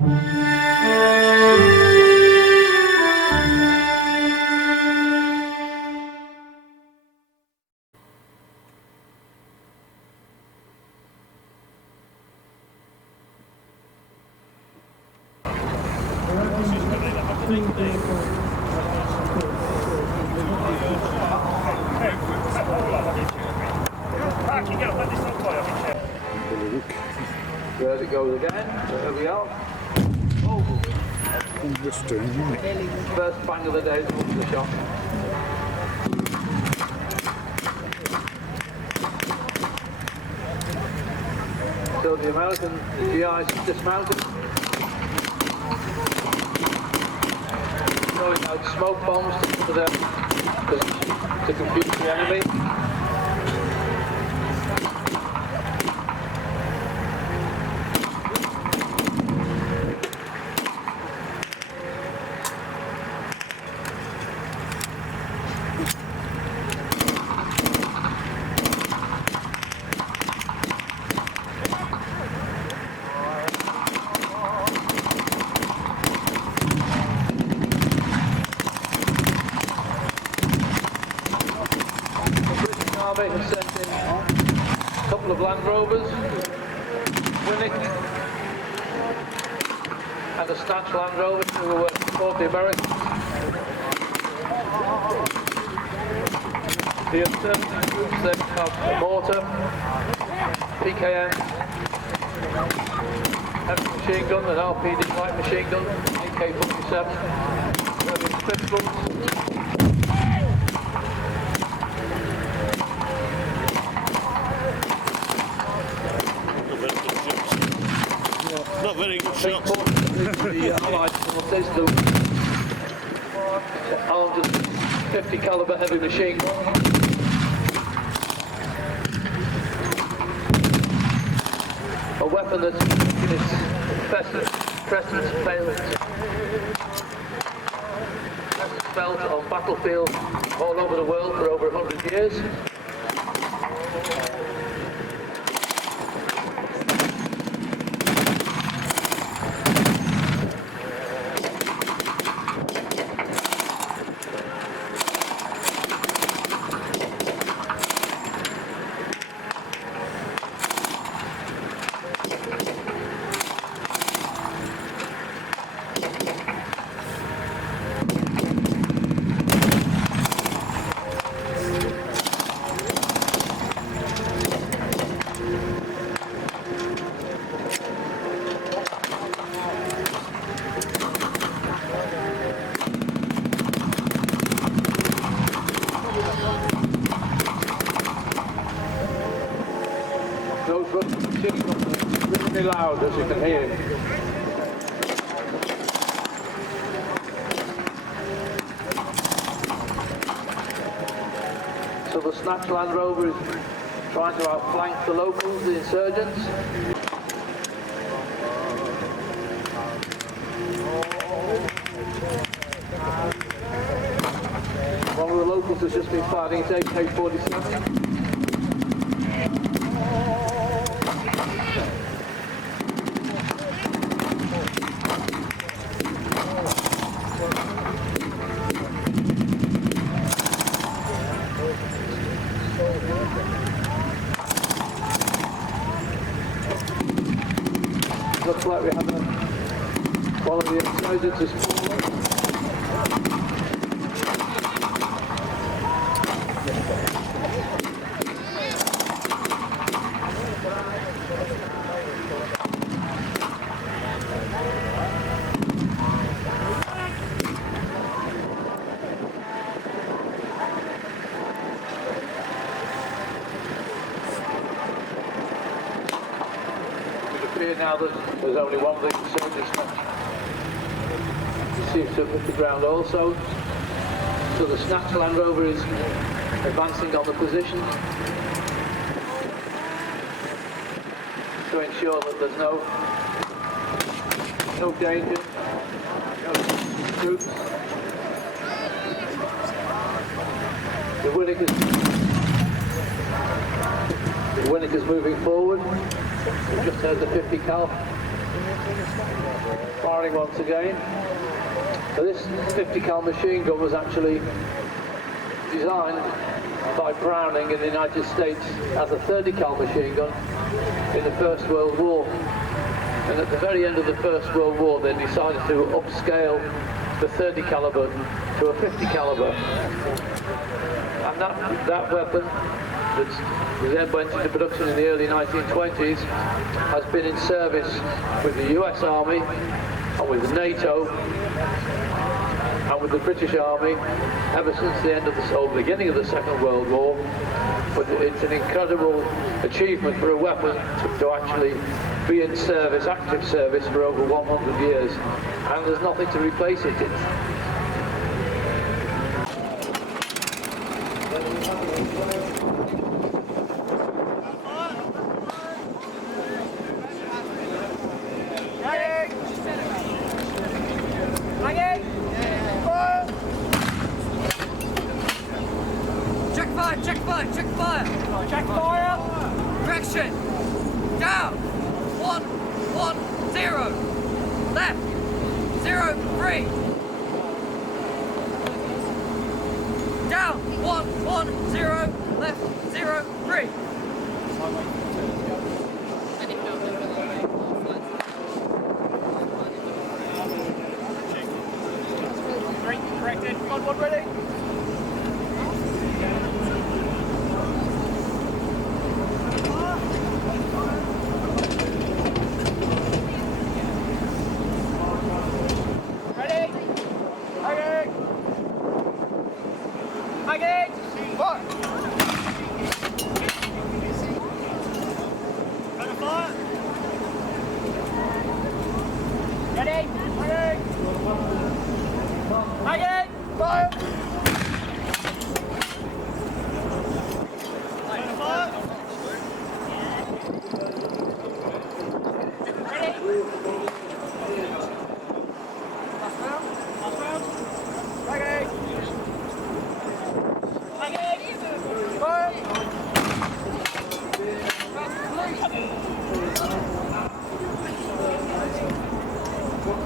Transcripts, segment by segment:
There it goes again. There we are. First bang of the day is the shot. So the American GIs dismounted. Throwing out smoke bombs to them to confuse the enemy. Have sent in a couple of Land Rovers, Winnick and a Snatch Land Rover to support the Americans. The insurgent groups then have a mortar, PKM, heavy machine gun, an RPD light machine gun, AK-47, pistols. Not very good shots. The Allied forces, the armed with 50 caliber heavy machine gun. A weapon that's in its presence felt on battlefields all over the world for over 100 years. Those machine guns are really loud, as you can hear. So the Snatch Land Rover is trying to outflank the locals, the insurgents. One of the locals has just been firing his AK-47. Looks like we have one of the insurgents is falling. Now that there's only one of the insurgents that seems to have hit the ground also. So the Snatch Land Rover is advancing on the position to ensure that there's no danger, no troops. The Winnick is moving forward. We just heard the 50 cal. firing once again. So this 50 cal machine gun was actually designed by Browning in the United States as a 30 cal machine gun in the First World War. And at the very end of the First World War they decided to upscale the 30 caliber to a 50 caliber. And that weapon, that then went into production in the early 1920s, has been in service with the US Army and with NATO and with the British Army ever since the end of the beginning of the Second World War. But it's an incredible achievement for a weapon to actually be in service, active service, for over 100 years, and there's nothing to replace it. Check fire! Direction! Down! 1, 1, 0! Left! 0, 3! Down! 1, 1, 0! Left! 0, 3! Corrected. 1, ready?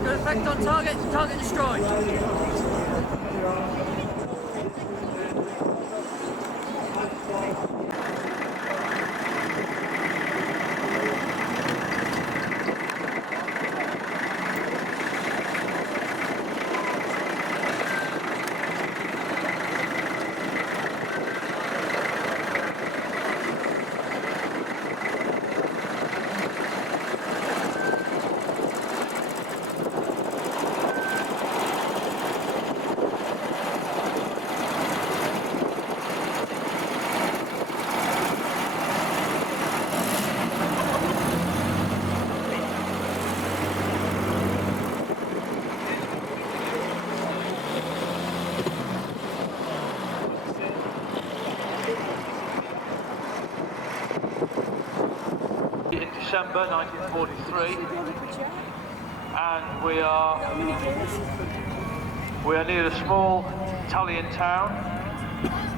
Good effect on target, target destroyed. December 1943, and we are near a small Italian town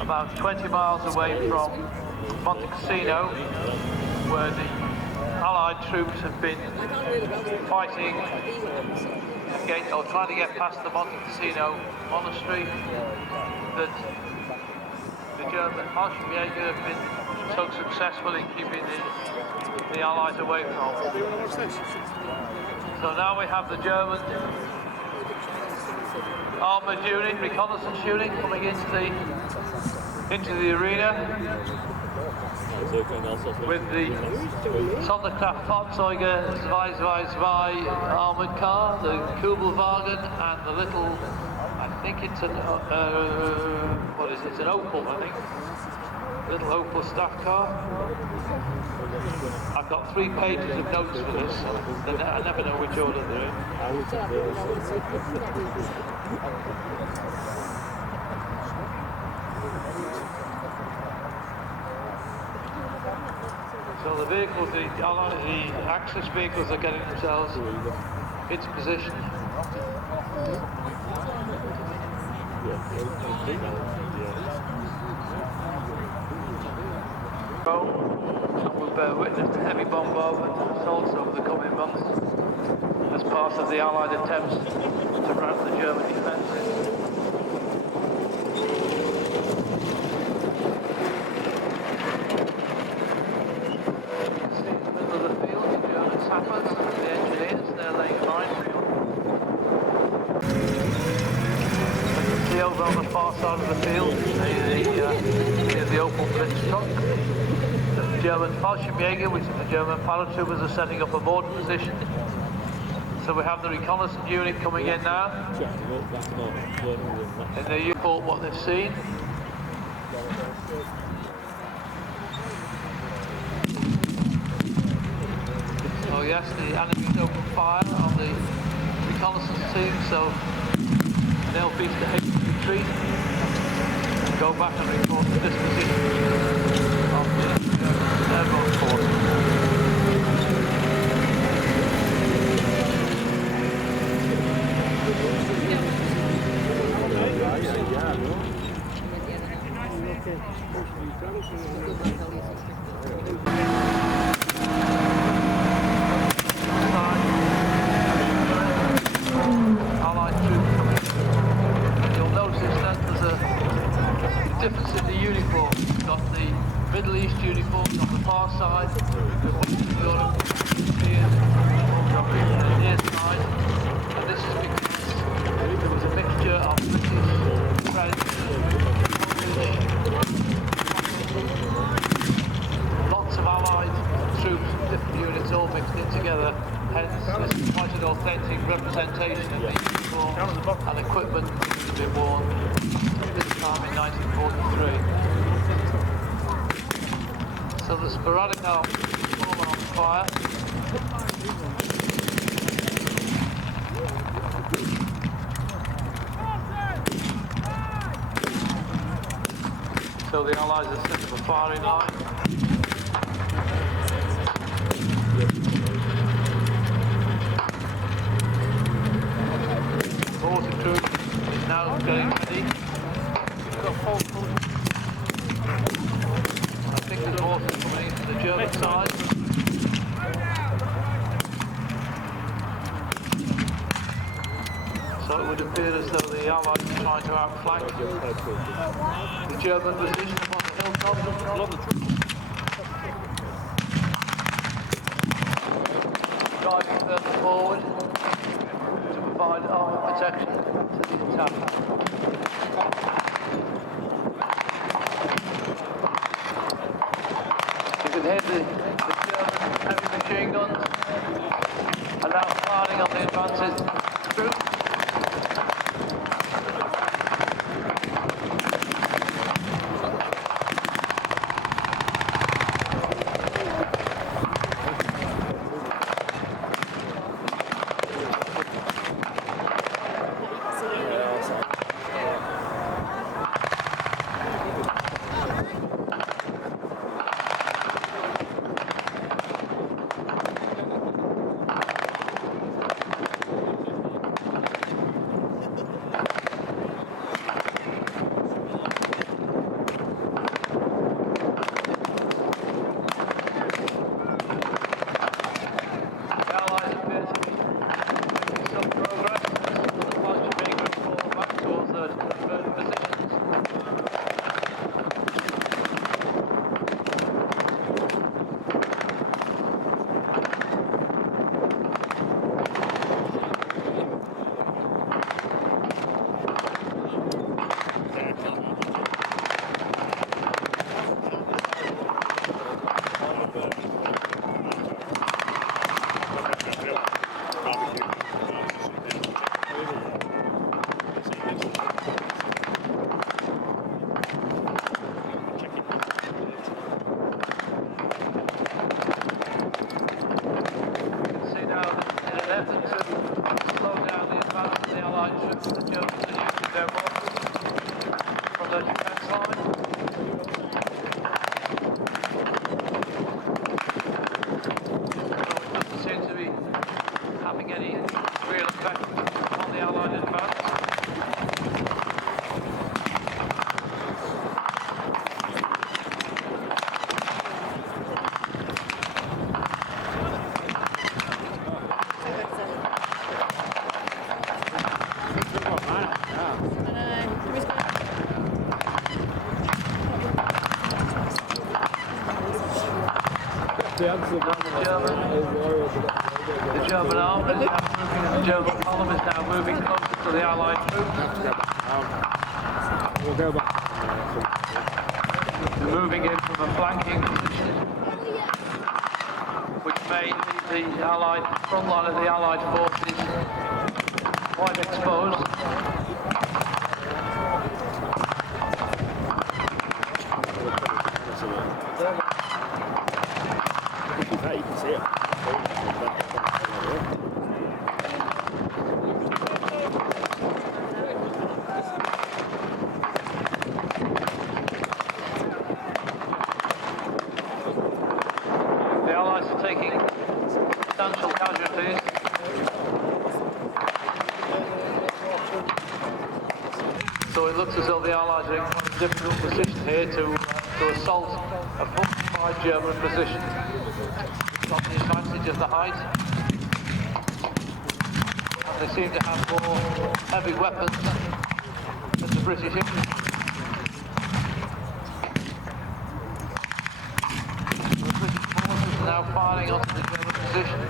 about 20 miles away from Monte Cassino, where the Allied troops have been fighting against, or trying to get past the Monte Cassino monastery that the German Bolshevik have been so successful in keeping the Allies away from. So now we have the German armoured unit, reconnaissance unit, coming into the arena with the Sonderkraftfahrzeuge 222 armoured car, the Kubelwagen, and the little, I think it's an what is it? It's an Opel, I think. Little Opel staff car. I've got 3 pages of notes for this. I never know which order they're in. So the vehicles, the Axis vehicles are getting themselves into position. And we'll bear witness to heavy bombardment and assaults over the coming months. as part of the Allied attempts to rout the German defences. You can see in the middle of the field the German sappers and the engineers, they're laying a minefield. See over on the far side of the field, near the Opel Blitz truck, the German Fallschirmjäger, which is the German paratroopers, are setting up a mortar position. So we have the reconnaissance unit coming in now, and they report what they've seen. Oh yes, the enemy's opened fire on the reconnaissance team, so they'll beat the hasty retreat and go back and report the disposition of the airborne force. Allied troops coming in. You'll notice that there's a difference in the uniform. You've got the Middle East uniforms on the far side, the Western Europe, European uniforms on the near side, and this is because there was a mixture of British, French, lots of Allied troops, different units all mixed in together. Hence, this is quite an authentic representation of the uniforms and equipment that have been worn this time in 1943. So the sporadic arms all on fire. So the Allies are set up a firing line. The mortar crew is now getting ready. I think the mortar is coming into the German side. So it would appear as though the Allies are trying to outflank the German position upon the hilltop. Driving further forward to provide armour protection to the attack. You can hear the German heavy machine guns are now firing on the advances troops. The German arm is now moving, the German column is now moving closer to the Allied troops. We'll go back. Moving in from a flanking position, which made the Allied front line of the Allied forces quite exposed. You can see it. The Allies are taking substantial casualties. So it looks as though the Allies are in quite a difficult position here to assault a fortified German position. Got the advantage of the height, and they seem to have more heavy weapons than the British infantry. The British forces are now firing onto the German position.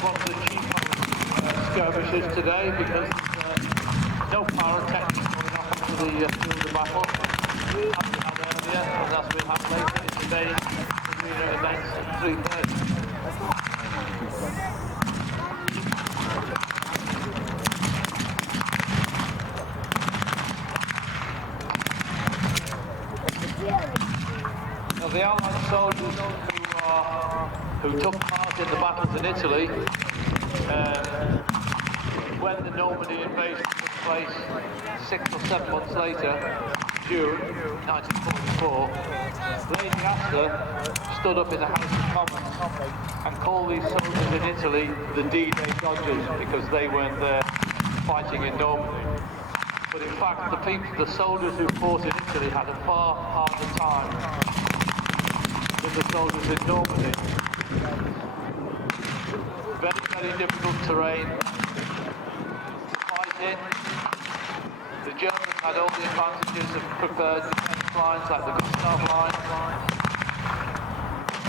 One of the chief skirmishes today, because no pyrotechnics going off into the field of battle, as we had earlier, and as we'll have later in today's arena events at 3:30. Now the Allied soldiers who took part in the battles in Italy, when the Normandy invasion took place 6 or 7 months later, June 1944, Die Laaste stood up in the House of Commons and called these soldiers in Italy the D-Day Dodgers, because they weren't there fighting in Normandy. But in fact, the soldiers who fought in Italy had a far harder time than the soldiers in Normandy. Very, very difficult terrain to fight in. The Germans had all the advantages of prepared defense lines like the Gustav line,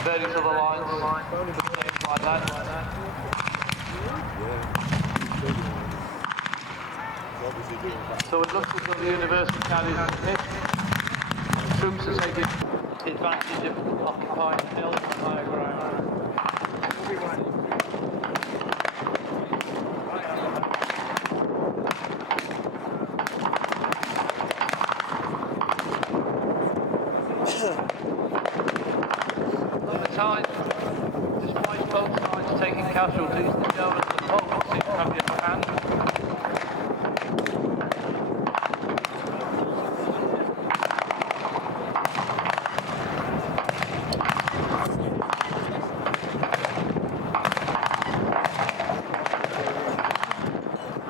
various other lines, things like that. So it looks as though the university carries a hit. The troops are taking advantage of occupying hills and higher ground. Despite both sides taking casualties, the Germans at the moment seem to have the upper hand.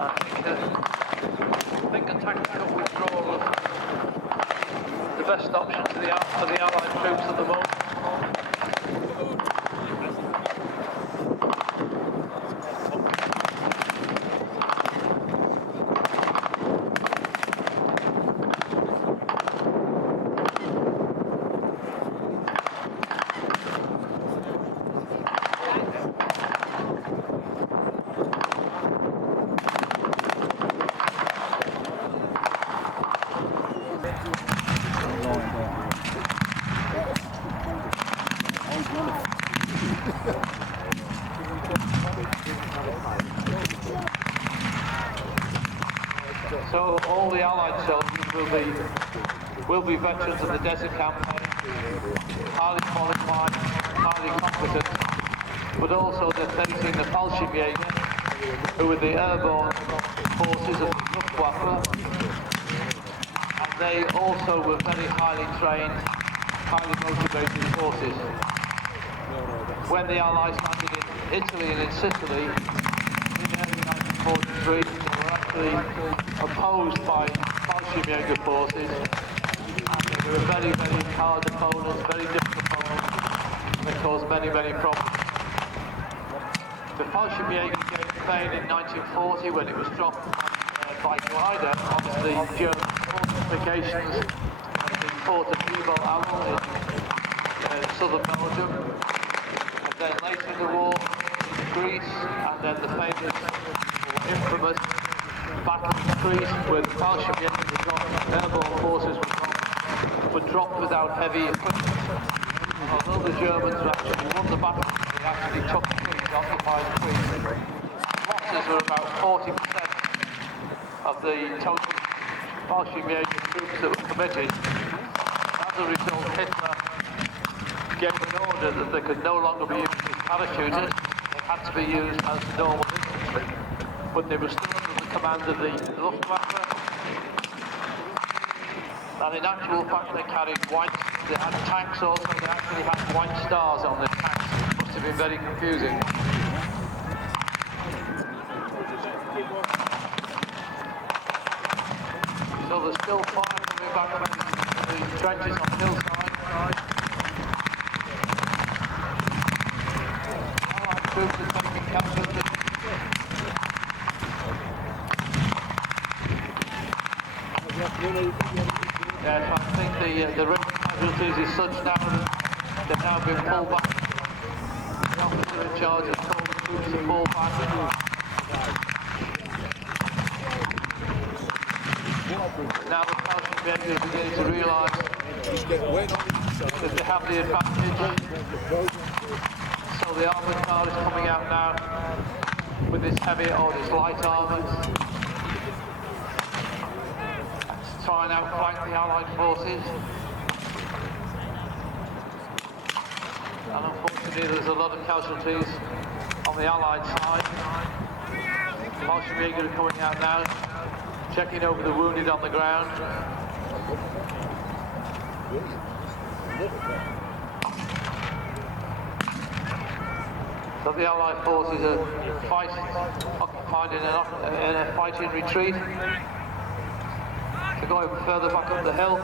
I think a tactical withdrawal was the best option for the Allied troops at the moment. So all the Allied soldiers will be veterans of the Desert Campaign, highly qualified, highly competent, but also they're facing the Fallschirmjäger, who are the airborne forces of the Luftwaffe, and they also were very highly trained, highly motivated forces. When the Allies landed in Italy and in Sicily in early 1943, they were actually opposed by Fallschirmjäger forces, and they were very, very hard opponents, very difficult opponents, and they caused many, many problems. The Fallschirmjäger gave Spain in 1940 when it was dropped by glider on the German fortifications at the port of Allen in southern Belgium. And then later in the war, in Greece, and then the famous or infamous battle in Greece where the airborne forces were dropped without heavy equipment. Although the Germans actually won the battle, they actually took Crete, occupied Crete. Losses were about 40% of the total Bolshevik troops that were committed. As a result, Hitler gave an order that they could no longer be used as parachutists, they had to be used as normal infantry. But they were still under the command of the Luftwaffe. And in actual fact they carried they had tanks also, they actually had white stars on their tanks. It must have been very confusing. So there's still fire coming back from the trenches on the hillside. Allied troops are taking casualties. Yes, I think the rate of casualties is such now that they've now been pulled back. The officer in charge has told the troops to fall back. Now the Kaplyn Geselskap are beginning to realise that they have the advantage. So the armoured car is coming out now with this heavy or this light armour. Try and outflank the Allied forces. And unfortunately there's a lot of casualties on the Allied side. The Bolshevik are coming out now, checking over the wounded on the ground. So the Allied forces are occupied in a fighting retreat. They're going further back up the hill.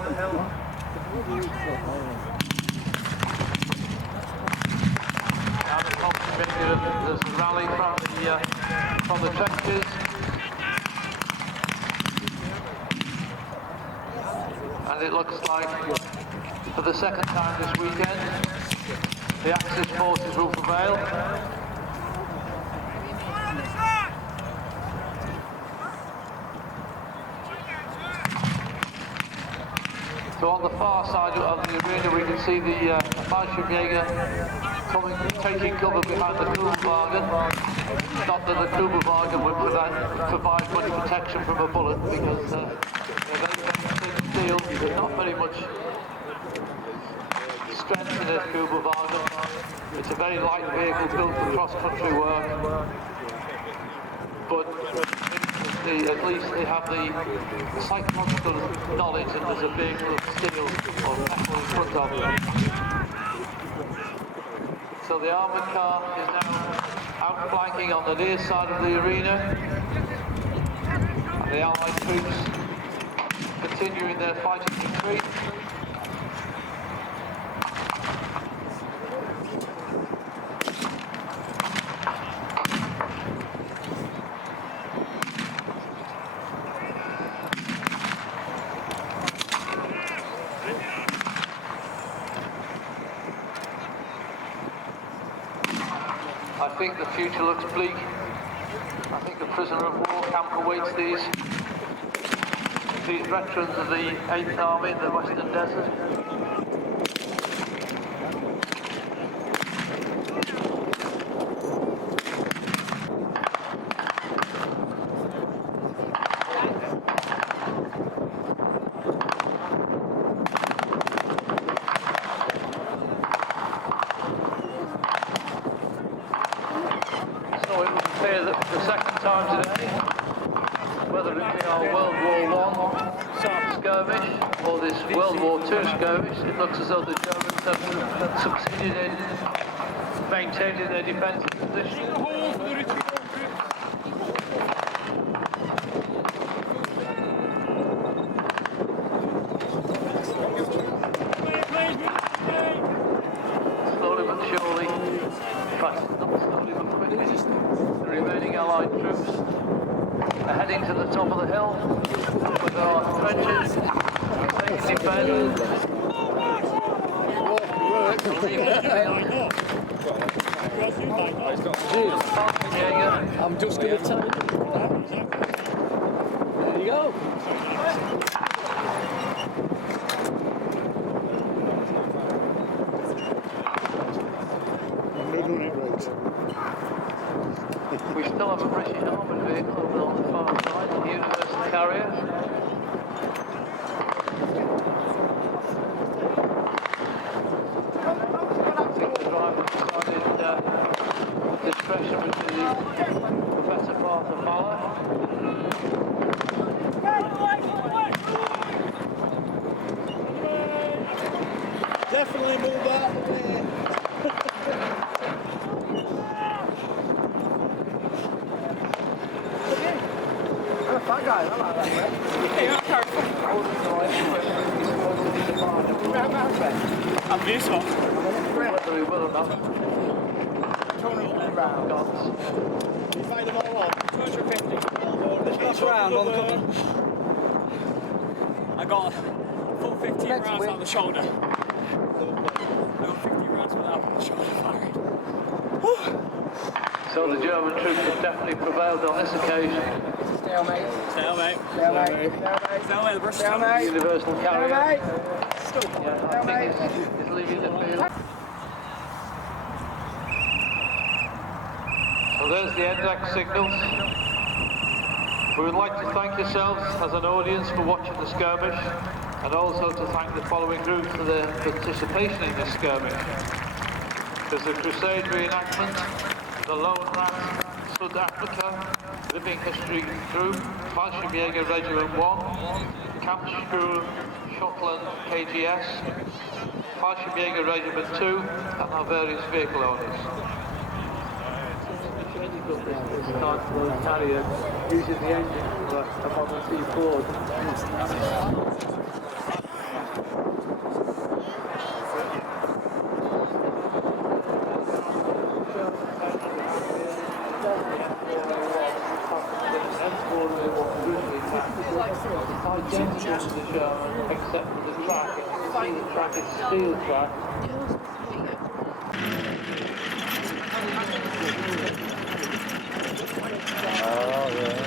Now there's a rally from the trenches. And it looks like for the second time this weekend the Axis forces will prevail. So on the far side of the arena we can see the Fallschirmjäger taking cover behind the Kugelwagen. Not that the Kugelwagen would provide much protection from a bullet because they're very thin steel, there's not very much strength in this Kugelwagen. It's a very light vehicle built for cross-country work. But at least they have the psychological knowledge that there's a vehicle of steel or metal in front of them. So the armoured car is now outflanking on the near side of the arena. And the Allied troops continuing their fighting retreat. I think the future looks bleak. I think a prisoner of war camp awaits these veterans of the 8th Army in the Western Desert. The second time today, whether it be our World War I skirmish or this World War II skirmish, it looks as though the Germans have succeeded in maintaining their defensive position. Slowly but surely, in fact not slowly but quickly, the remaining Allied the top of the hill with our trenches, taking defence. I'm just going to tell you. There you go. We still have a British armoured vehicle over on the far side, the Universal Carrier. I think the driver decided discretion would be the better part of valour. Definitely move that way. Fat guy, I like that. Hey, you're not I'm this one. Whether he will or not. You find them all on? 250. Each round on the coming. I got full 15 rounds out of the shoulder. I got 50 rounds without the shoulder firing. So the German troops have definitely prevailed on this occasion. Stalemate. Stalemate. Stalemate. Stalemate. The British Stalemate. Universal Carrier. Stalemate. Yeah, I think it's leaving the field. So there's the ENAC signals. We would like to thank yourselves as an audience for watching the skirmish, and also to thank the following groups for their participation in this skirmish. There's the Crusade reenactment, the Lone Rat, South Africa, Living History Group, Fallschirmjäger Regiment 1, Camp School, Scotland KGS, Fallschirmjäger Regiment 2, and our various vehicle owners. This time for the carrier using the engine for a Model T Ford. Identical to the Sherman, except for the track. The track is steel track. Oh, yeah.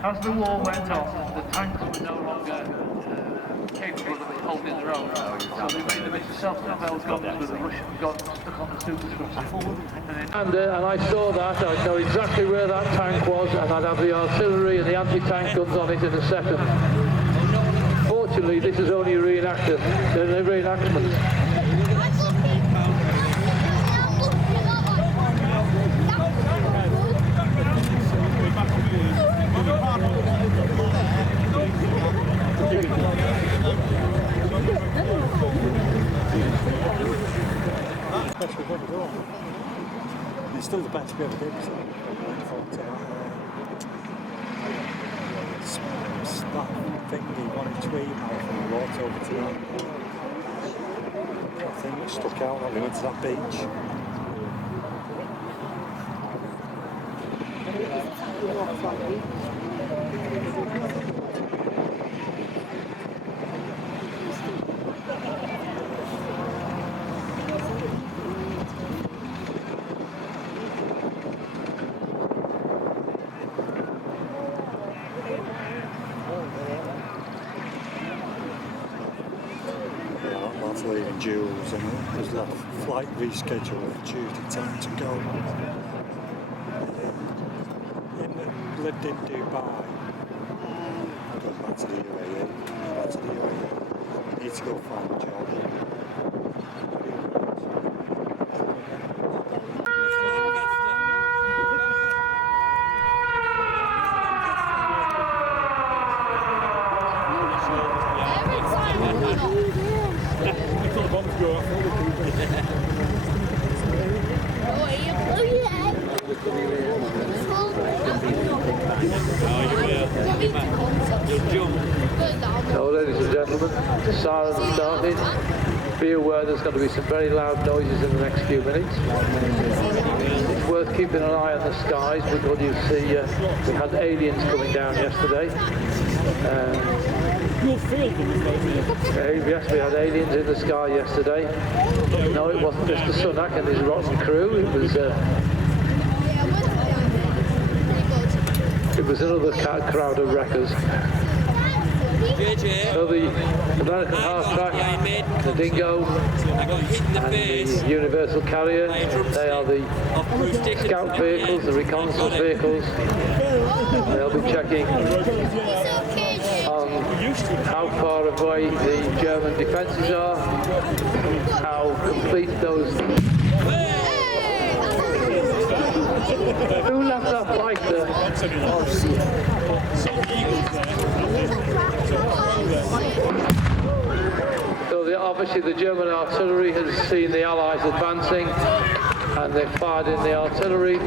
As the war went on, the tanks were no longer capable of holding their own, so they made them into self-propelled guns with a Russian gun stuck on the superstructure. And I saw that, I know exactly where that tank was, and I'd have the artillery and the anti-tank guns on it in a second. Fortunately, this is only a reenactment. It's still the best we ever did. So that thingy, one tweet out from the water over to that. I think it stuck out when we went to that beach. Leaving Jules and there's that flight rescheduled Tuesday time to go. Lived in Dubai. I'm going back to the UAE. Need to go find a job. So, ladies and gentlemen, the siren started. Be aware there's going to be some very loud noises in the next few minutes. It's worth keeping an eye on the skies because you see we had aliens coming down yesterday. Yes, we had aliens in the sky yesterday. No, it wasn't Mr. Sunak and his rotten crew. It was another crowd of wreckers. So the American half-track, the Dingo, and the Universal Carrier, they are the scout vehicles, the reconnaissance vehicles. They'll be checking on how far away the German defences are, how complete those... Who left that bike there? So obviously the German artillery has seen the Allies advancing and they've fired in the artillery.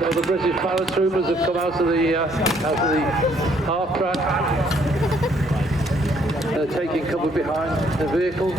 So the British paratroopers have come out of the half-track. They're taking cover behind the vehicle.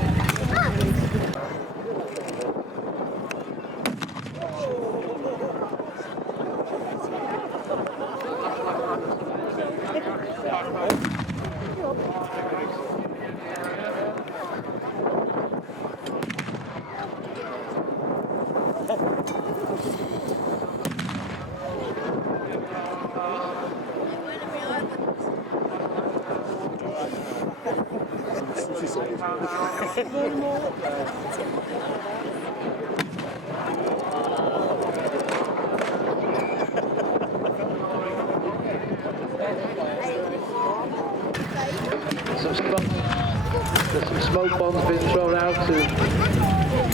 There's some smoke bombs being thrown out to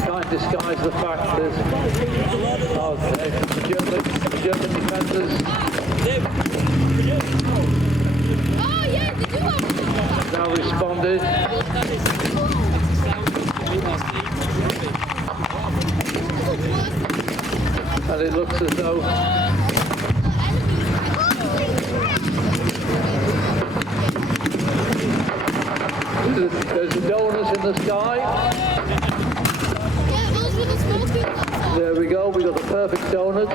try and disguise the fact that the German defenders now responded. And it looks as though there's the donuts in the sky. Yeah, those were the smoking ones. There we go, we got the perfect donut.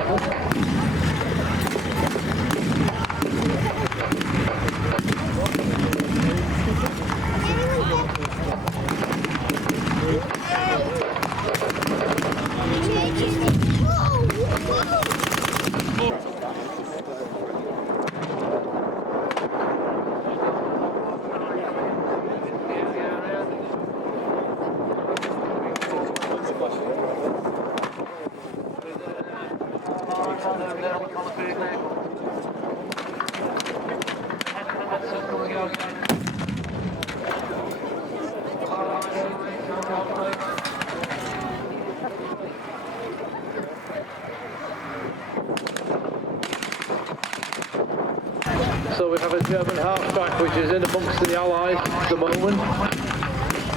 So we have a German half-track which is in amongst the Allies at the moment.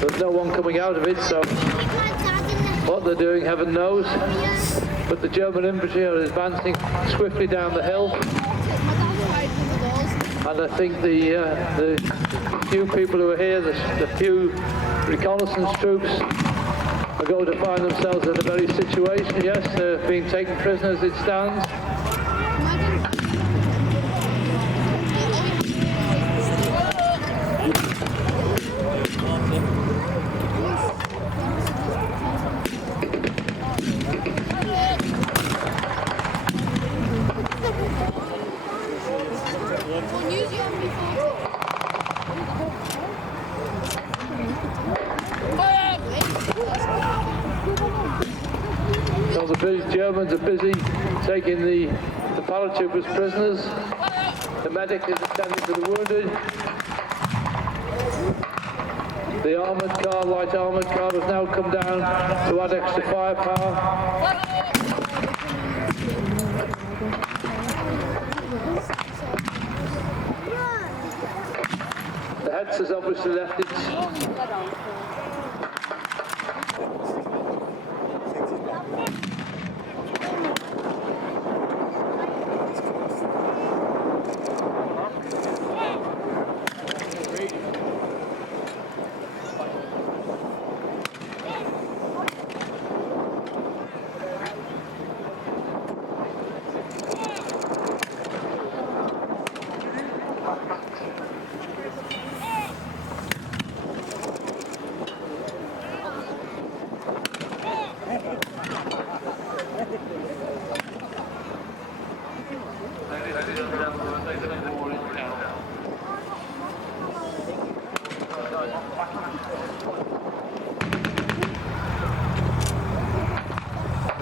There's no one coming out of it, so what they're doing, heaven knows. But the German infantry are advancing swiftly down the hill. And I think the few people who are here, the few reconnaissance troops, are going to find themselves in a very situation. Yes, they're being taken prisoners, it stands. So the Germans are busy taking the paratroopers prisoners. The medic is attending to the wounded. The armoured car, light armoured car, has now come down to add extra firepower. The Hetz has obviously left its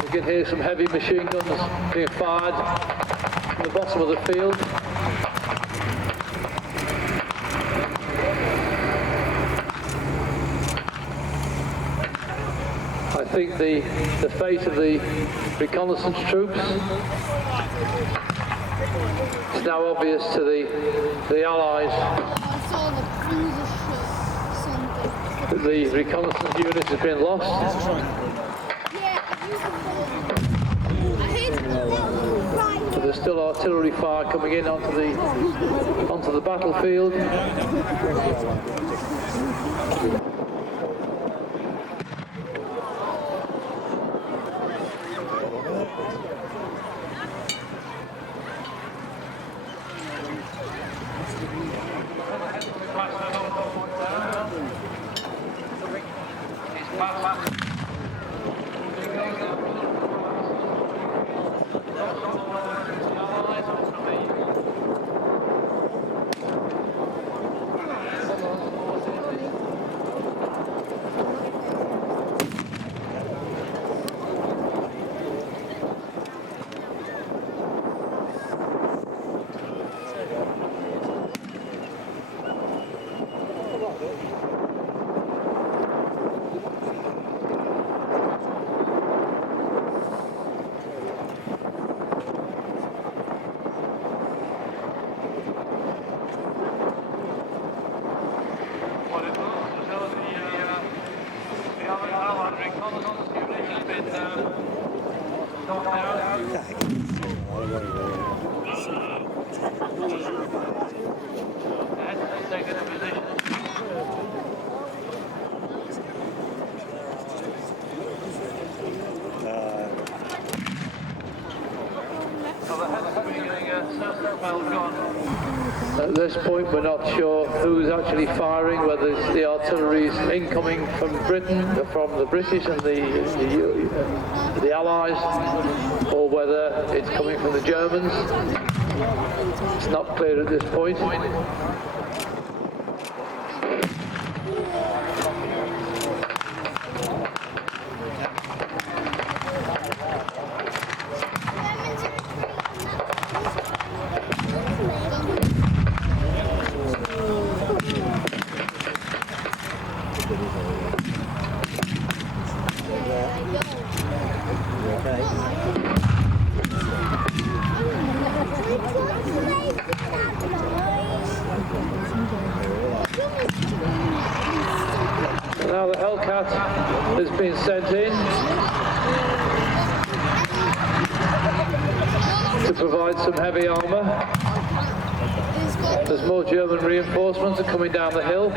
You can hear some heavy machine guns being fired from the bottom of the field. I think the fate of the reconnaissance troops is now obvious to the Allies. The reconnaissance unit has been lost. But there's still artillery fire coming in onto the battlefield. At this point we're not sure who's actually firing, whether it's the artillery's incoming from Britain, from the British and the Allies, or whether it's coming from the Germans. It's not clear at this point. Now the Hellcat has been sent in to provide some heavy armour. There's more German reinforcements are coming down the hill.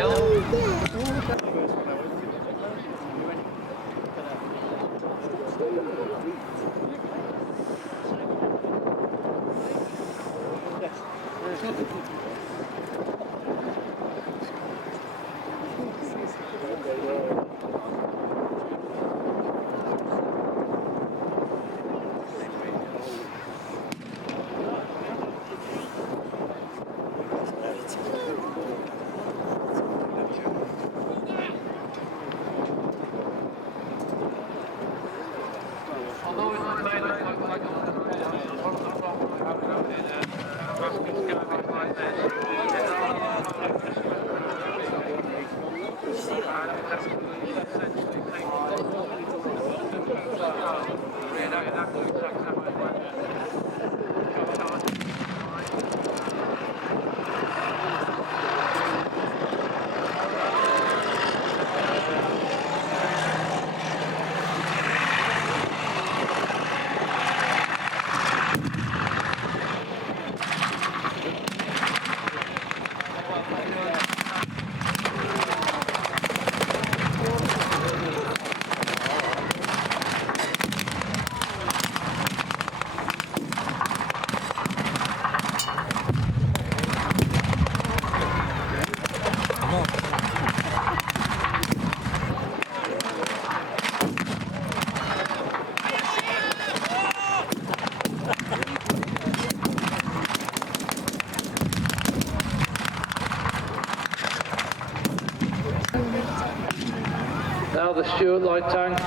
Now the Stuart light tank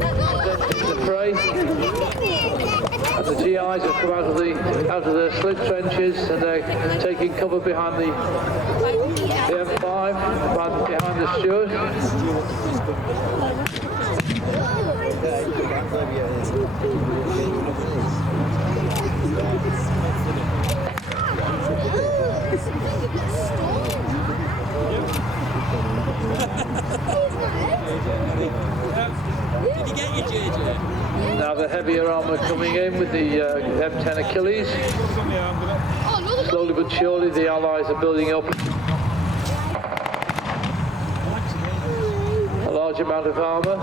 entering the fray, and the GIs have come out of their slit trenches, and they're taking cover behind the M5, behind the Stuart. Did you get your JJ? Now the heavier armour coming in with the M10 Achilles. Slowly but surely the Allies are building up a large amount of armour.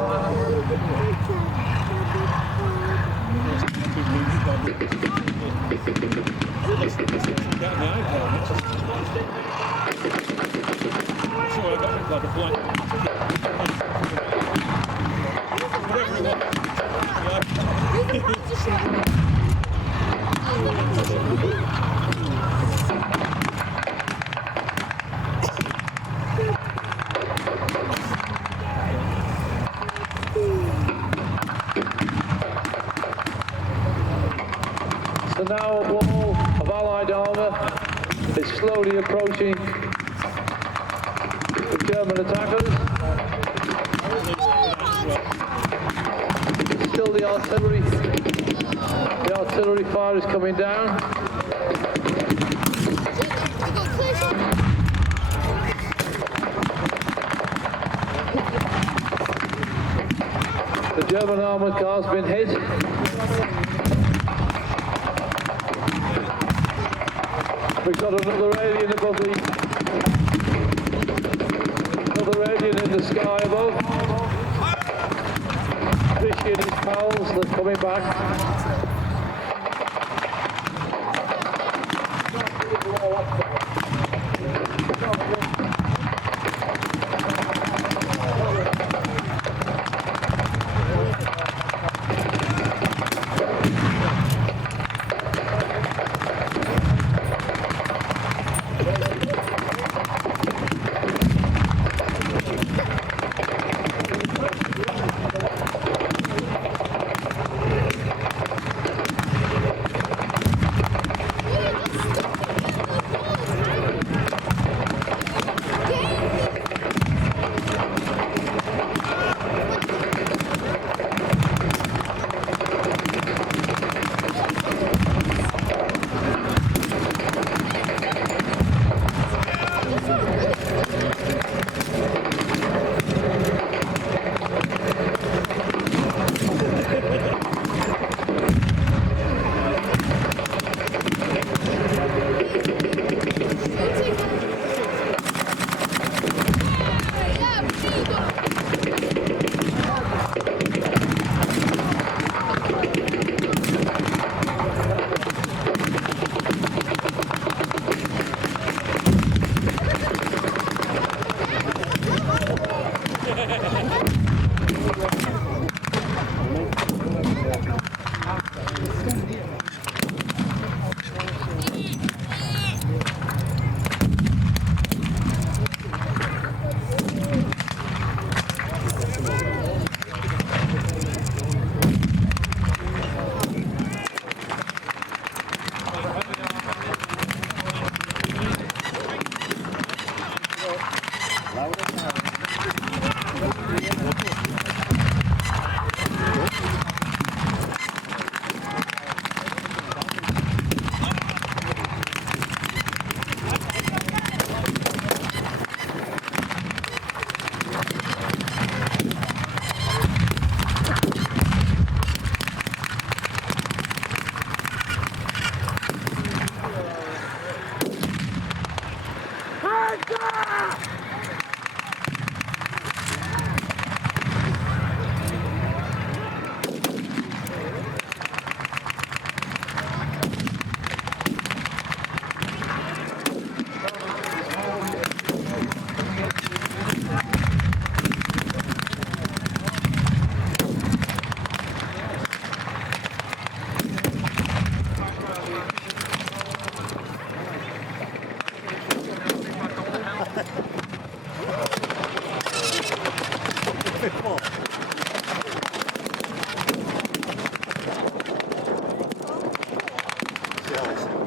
So now a wall of Allied armour is slowly approaching the German attackers. Still the artillery fire is coming down. The German armoured car's been hit. We've got another alien above another alien in the sky above. Fishy and his pals, they're coming back. nice.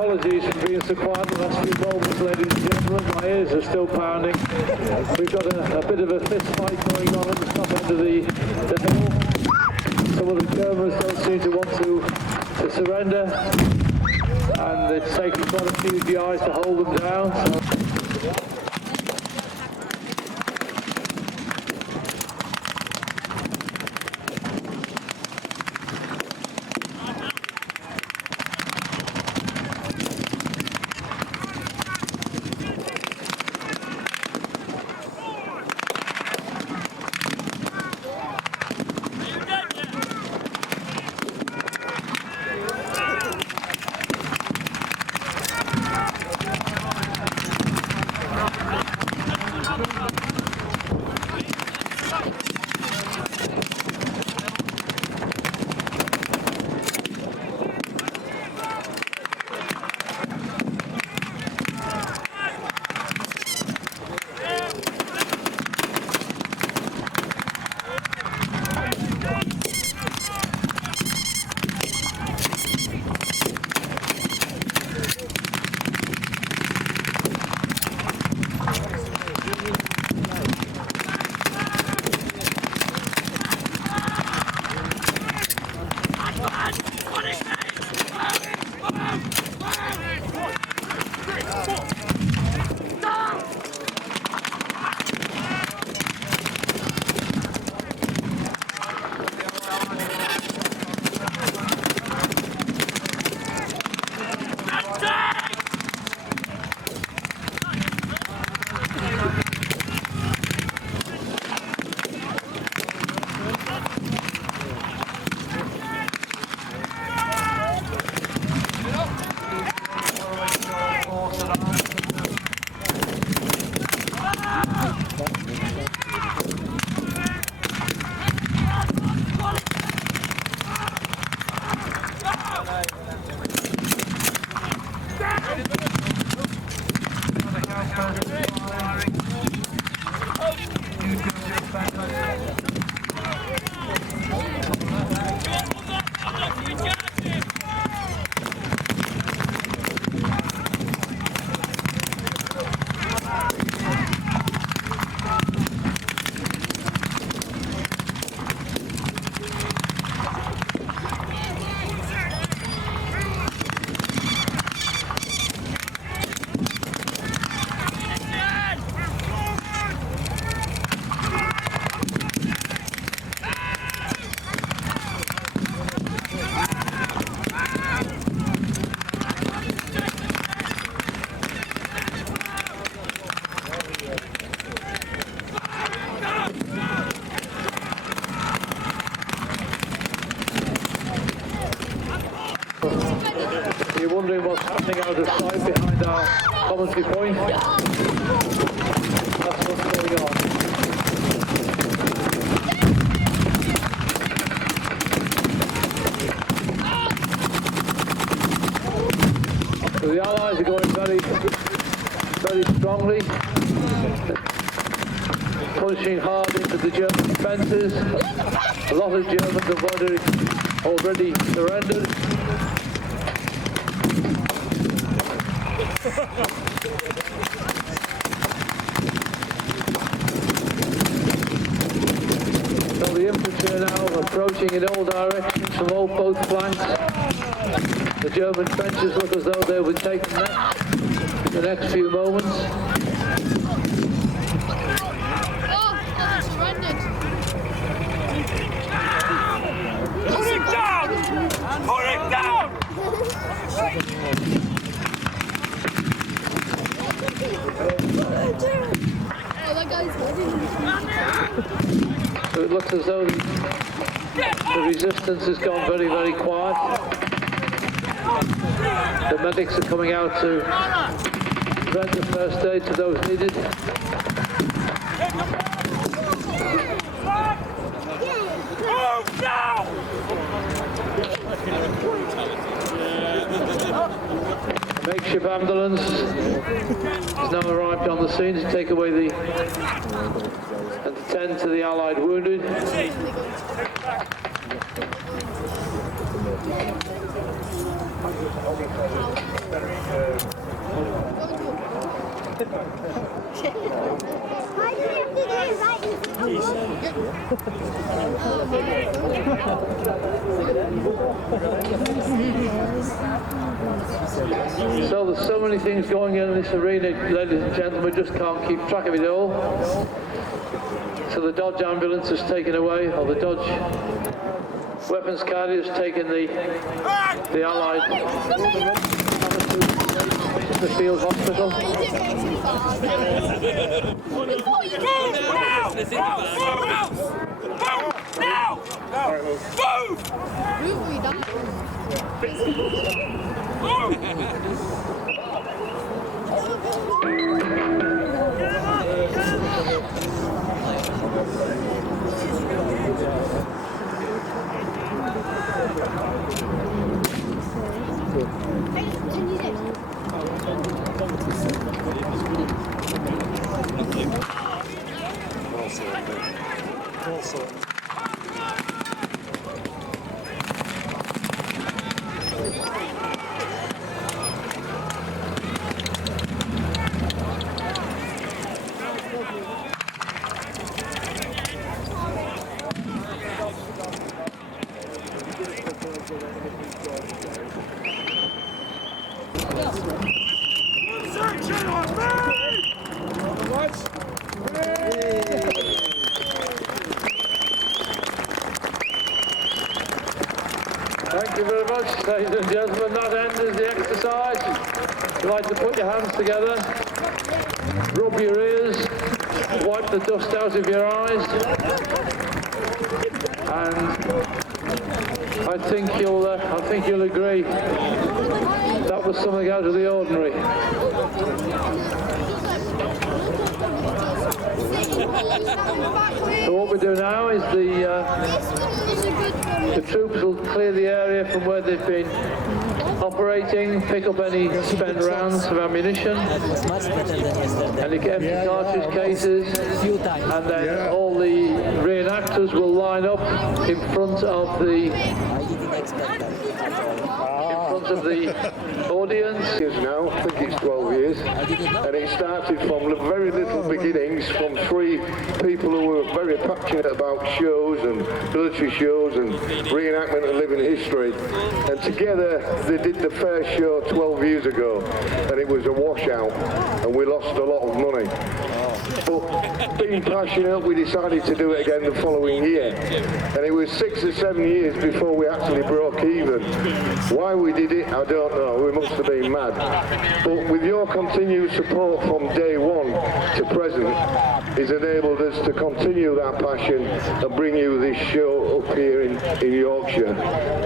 Apologies for being so quiet the last few moments, ladies and gentlemen. My ears are still pounding. We've got a bit of a fist fight going on at the top end of the hill. Some of the Germans don't seem to want to surrender, and it's taken quite a few GIs to hold them down. So. You're wondering what's happening out of sight behind our commentary point? That's what's going on. So the Allies are going very strongly, punching hard into the German defences. A lot of Germans have already surrendered. So the infantry are now approaching in all directions from both flanks. The German trenches look as though they would take them in the next few moments. Put him down! Put him down! Oh, that guy's winning. So it looks as though the resistance has gone very quiet. The medics are coming out to render first aid to those needed. Move now! A makeshift ambulance has now arrived on the scene to take away and to tend to the Allied wounded. Why do we have to do it right So there's so many things going on in this arena, ladies and gentlemen, we just can't keep track of it all. So the Dodge ambulance has taken away, or the Dodge weapons carrier has taken the Allied to the field hospital. Thank you very much, ladies and gentlemen. That ends the exercise. You'd like to put your hands together, rub your ears, wipe the dust out of your eyes, and I think you'll agree that was something out of the ordinary. So what we do now is the troops will clear the area from where they've been operating, pick up any spent rounds of ammunition, any empty cartridge cases, and then all the reenactors will line up in front of the audience. Now, I think it's 12 years, and it started from the very little beginnings from 3 people who were very passionate about shows and military shows and reenactment and living history, and together they did the fair show 12 years ago, and it was a washout and we lost a lot of money. But being passionate, we decided to do it again the following year, and it was 6 or 7 years before we actually broke even. Why we did it, I don't know. We must have been mad. But with your continued support from day one to present, it's enabled us to continue that passion and bring you this show up here in Yorkshire.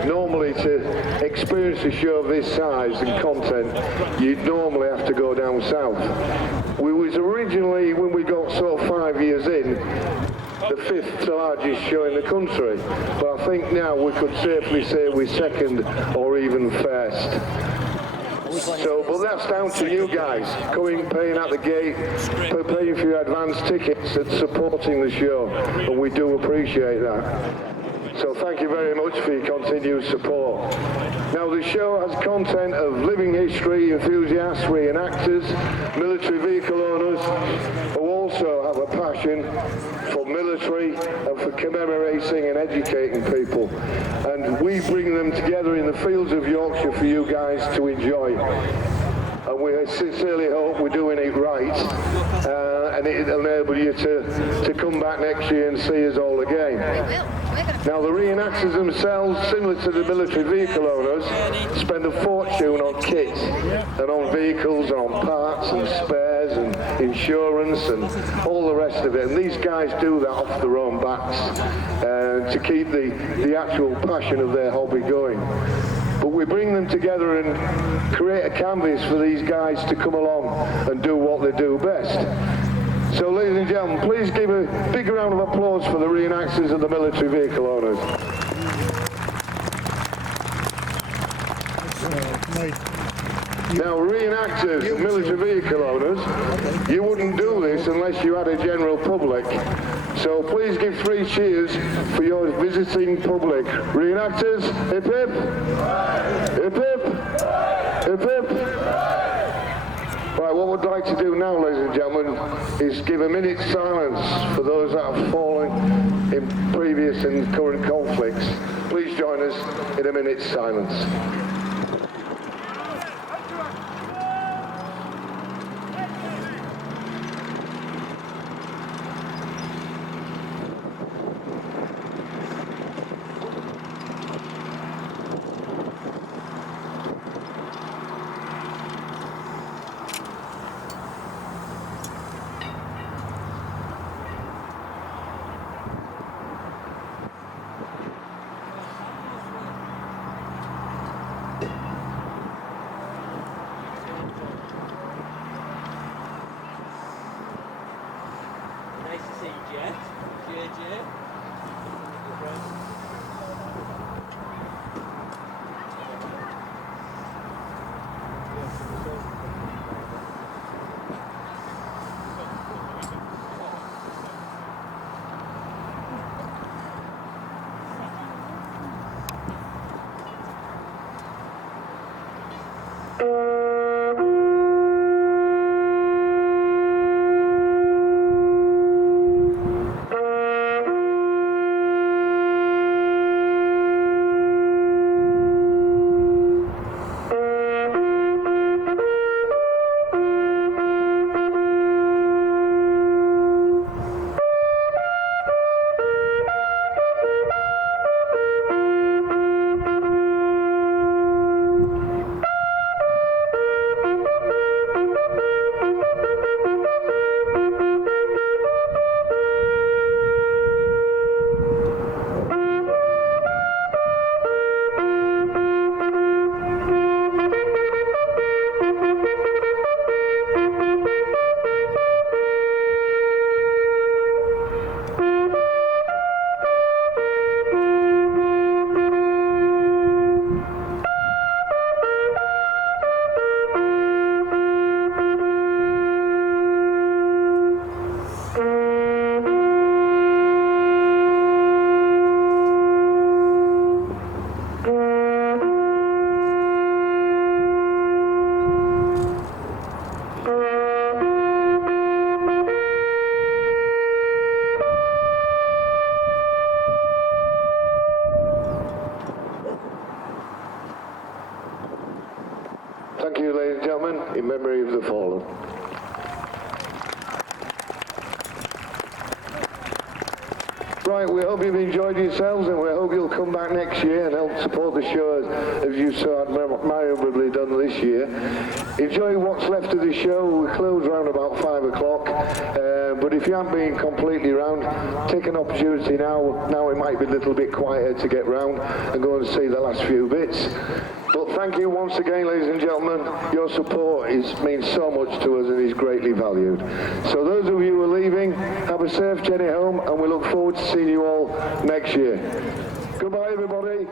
Normally, to experience a show of this size and content, you'd normally have to go down south. We was originally, when we got sort of 5 years in, the 5th largest show in the country, but I think now we could safely say we're 2nd or even 1st. So, but that's down to you guys, coming, paying at the gate, paying for your advance tickets and supporting the show, and we do appreciate that. So thank you very much for your continued support. Now the show has content of living history enthusiasts, reenactors, military vehicle owners, who also have a passion for military and for commemorating and educating people. And we bring them together in the fields of Yorkshire for you guys to enjoy. And we sincerely hope we're doing it right, and it'll enable you to come back next year and see us all again. Now the reenactors themselves, similar to the military vehicle owners, spend a fortune on kit and on vehicles and on parts and spares and insurance and all the rest of it. And these guys do that off their own backs to keep the actual passion of their hobby going. But we bring them together and create a canvas for these guys to come along and do what they do best. So ladies and gentlemen, please give a big round of applause for the reenactors and the military vehicle owners. Now reenactors and military vehicle owners, you wouldn't do this unless you had a general public. So please give 3 cheers for your visiting public. Reenactors, hip hip, hip hip, hip hip. Right, what what I'd like to do now, ladies and gentlemen, is give a minute's silence for those that have fallen in previous and current conflicts. Please join us in a minute's silence. Nice to see you, Jet. JJ. Thank you, ladies and gentlemen, in memory of the fallen. Right, we hope you've enjoyed yourselves and we hope you'll come back next year and help support the show as you so admirably done this year. Enjoy what's left of the show. We close around about 5 o'clock. But if you haven't been completely round, take an opportunity now. Now it might be a little bit quieter to get round and go and see the last few bits. But thank you once again, ladies and gentlemen. Your support means so much to us and is greatly valued. So those of you who are leaving, have a safe journey home and we look forward to seeing you all next year. Goodbye, everybody.